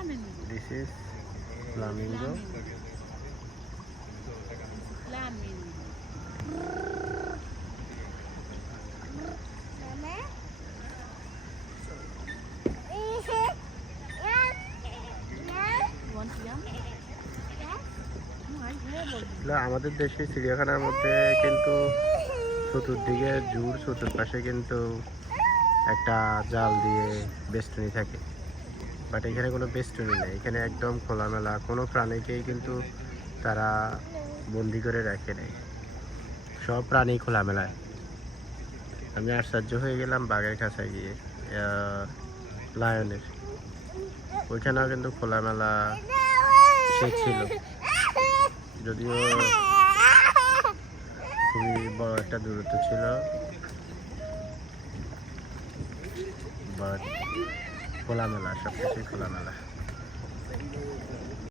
This is flamingo. আমাদের দেশে চিড়িয়াখানার মধ্যে কিন্তু চতুর্দিকে জুর চতুর্পাশে কিন্তু একটা জাল দিয়ে বেষ্টনী থাকে, বাট এখানে কোনো বেষ্টনী নেই। এখানে একদম খোলামেলা, কোনো প্রাণীকেই কিন্তু তারা বন্দি করে রাখে নেই, সব প্রাণী খোলামেলায়। আমি আশ্চর্য হয়ে গেলাম বাঘের কাছে গিয়ে, লায়নের ওইখানেও কিন্তু খোলামেলা সে ছিল, যদিও খুবই বড় একটা দূরত্ব ছিল, বাট খোলামেলা, সব কিছুই খোলামেলা।